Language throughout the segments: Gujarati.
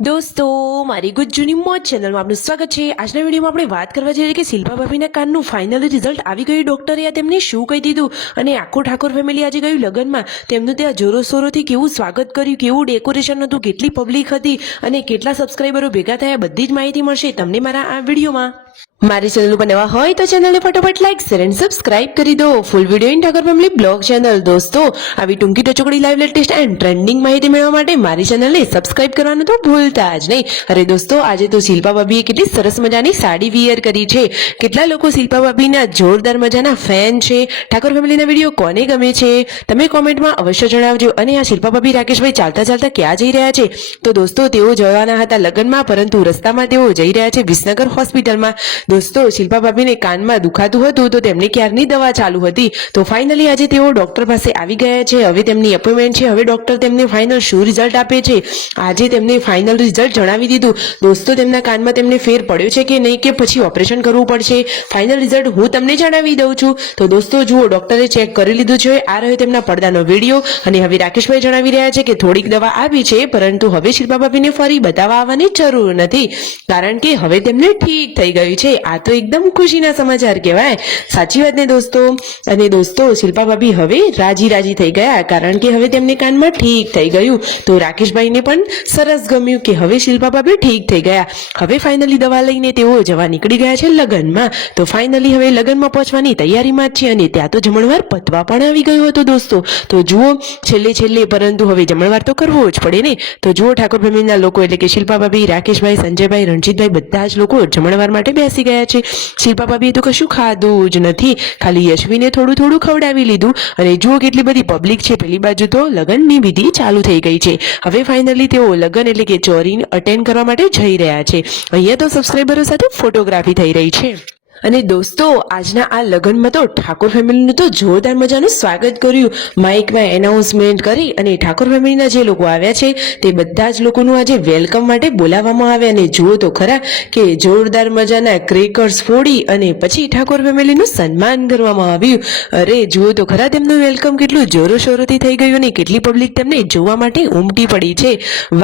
દોસ્તો મારી ગુજ્જુની મોજ ચેનલમાં આપનું સ્વાગત છે। આજના વિડીયોમાં આપણે વાત કરવા જઈએ કે શિલ્પા ભાભીના કાનનું ફાઇનલ રિઝલ્ટ આવી ગયું। ડોક્ટરે તેમને શું કહી દીધું અને આખું ઠાકોર ફેમિલી આજે ગયું લગ્નમાં। તેમનું ત્યાં જોરોશોરોથી કેવું સ્વાગત કર્યું, કેવું ડેકોરેશન હતું, કેટલી પબ્લિક હતી અને કેટલા સબસ્ક્રાઈબરો ભેગા થયા, બધી જ માહિતી મળશે તમને મારા આ વિડીયોમાં। મારી ચેનલ ઉપર નવા હોય તો ચેનલને ફટાફટ લાઈક શેર એન્ડ સબસ્ક્રાઇબ કરી દો। Full video in Thakor family blog channel. દોસ્તો આવી ટૂંકી ટચોકડી લાઈવ લેટેસ્ટ એન્ડ ટ્રેન્ડિંગ માહિતી મેળવવા માટે મારી ચેનલને સબસ્ક્રાઇબ કરવાનું તો ભૂલતા જ નહીં। અરે દોસ્તો આજે તો શિલ્પા ભાભીએ કેટલી સરસ મજાની સાડી વિયર કરી છે। કેટલા લોકો શિલ્પા ભાભીના જોરદાર મજાના ફેન છે। ઠાકોર ફેમિલીના વિડીયો કોને ગમે છે તમે કોમેન્ટમાં અવશ્ય જણાવજો। અને આ શિલ્પા ભાભી રાકેશભાઈ ચાલતા ચાલતા ક્યાં જઈ રહ્યા છે? તો દોસ્તો તેઓ જવાના હતા લગ્નમાં, પરંતુ રસ્તામાં તેઓ જઈ રહ્યા છે વિસનગર હોસ્પિટલમાં। દોસ્તો શિલ્પા ભાભીને કાનમાં દુખાતું હતું તો તેમની ક્યારની દવા ચાલુ હતી, તો ફાઇનલી આજે તેઓ ડોક્ટર પાસે આવી ગયા છે। હવે તેમની એપોઇન્ટમેન્ટ છે। હવે ડોક્ટર તેમને ફાઇનલ શું રિઝલ્ટ આપે છે આજે તેમને ફાઇનલ રિઝલ્ટ જણાવી દીધું। દોસ્તો તેમના કાનમાં તેમને ફેર પડ્યો છે કે નહીં, કે પછી ઓપરેશન કરવું પડશે, ફાઇનલ રિઝલ્ટ હું તમને જણાવી દઉં છું। તો દોસ્તો જુઓ, ડોક્ટરે ચેક કરી લીધું છે। આ રહ્યો તેમના પડદાનો વિડીયો। અને હવે રાકેશભાઈ જણાવી રહ્યા છે કે થોડીક દવા આવી છે, પરંતુ હવે શિલ્પા ભાભીને ફરી બતાવવા આવવાની જરૂર નથી, કારણ કે હવે તેમને ઠીક થઈ ગયું છે। આ તો એકદમ ખુશીના સમાચાર કહેવાય, સાચી વાત ને દોસ્તો। અને દોસ્તો શિલ્પા ભાભી હવે રાજી થઈ ગયા, કારણ કે હવે તેમને કાનમાં ઠીક થઈ ગયું। તો રાકેશભાઈને પણ સરસ ગમ્યું કે હવે શિલ્પા ભાભી ઠીક થઈ ગયા। હવે ફાઇનલી દવા લઈને તેઓ જવા નીકળી ગયા છે લગ્નમાં। તો ફાઇનલી હવે લગ્નમાં પહોંચવાની તૈયારીમાં જ છે, અને ત્યાં તો જમણવાર પતવા પણ આવી ગયો હતો દોસ્તો। તો જુઓ છેલ્લે પરંતુ હવે જમણવાર તો કરવો જ પડે ને। તો જુઓ ઠાકોર ફેમિલીના લોકો એટલે કે શિલ્પા ભાભી, રાકેશભાઈ, સંજયભાઈ, રણજીતભાઈ બધા જ લોકો જમણવાર માટે બેસી ગયા છે। શિલ્પા ભાભીએ તો કશું ખાધું જ નથી, ખાલી યશવીને થોડું ખવડાવી લીધું। અને જુઓ કેટલી બધી પબ્લિક છે, પેલી બાજુ તો લગ્નની વિધિ ચાલુ થઈ ગઈ છે। હવે ફાઇનલી તેઓ લગ્ન એટલે કે ચોરી અટેન્ડ કરવા માટે જઈ રહ્યા છે। અહીંયા તો સબસ્ક્રાઈબરો સાથે ફોટોગ્રાફી થઈ રહી છે। અને દોસ્તો આજના આ લગ્નમાં તો ઠાકોર ફેમિલીનું તો જોરદાર મજાનું સ્વાગત કર્યું, માઇકમાં એનાઉન્સમેન્ટ કરી અને ઠાકોર ફેમિલીના જે લોકો આવ્યા છે તે બધા જ લોકોનું આજે વેલકમ માટે બોલાવવામાં આવ્યા। અને જુઓ તો ખરા કે જોરદાર મજાના ક્રેકર્સ ફોડી અને પછી ઠાકોર ફેમિલીનું સન્માન કરવામાં આવ્યું। અરે જુઓ તો ખરા તેમનું વેલકમ કેટલું જોરોશોરોથી થઈ ગયું અને કેટલી પબ્લિક તેમને જોવા માટે ઉમટી પડી છે।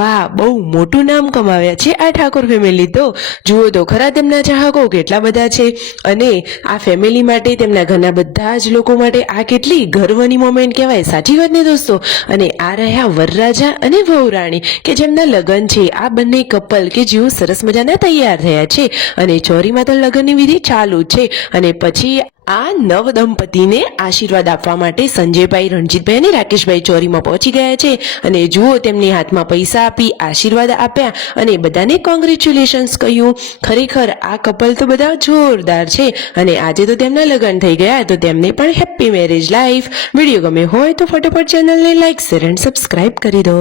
વાહ, બહુ મોટું નામ કમાવ્યા છે આ ઠાકોર ફેમિલી। તો જુઓ તો ખરા તેમના ચાહકો કેટલા બધા છે, અને આ ફેમિલી માટે તેમના ઘરના બધા જ લોકો માટે આ કેટલી ગર્વની મોમેન્ટ કહેવાય, સાચી વાત ને દોસ્તો। અને આ રહ્યા વરરાજા અને વહુરાણી કે જેમના લગ્ન છે, આ બંને કપલ કે જેઓ સરસ મજાના તૈયાર થયા છે, અને ચોરીમાં તો લગ્નની વિધિ ચાલુ છે। અને પછી આ નવ દંપતીને આશીર્વાદ આપવા માટે સંજયભાઈ, રણજીતભાઈ અને રાકેશભાઈ ચોરીમાં પહોંચી ગયા છે। અને જુઓ તેમની હાથમાં પૈસા આપી આશીર્વાદ આપ્યા અને બધાને કોંગ્રેચ્યુલેશન્સ કહ્યું। ખરેખર આ કપલ તો બધા જોરદાર છે, અને આજે તો તેમના લગ્ન થઈ ગયા, તો તેમને પણ હેપી મેરેજ લાઈફ। વિડીયો ગમે હોય તો ફટાફટ ચેનલને લાઈક શેર એન્ડ સબસ્ક્રાઇબ કરી દો।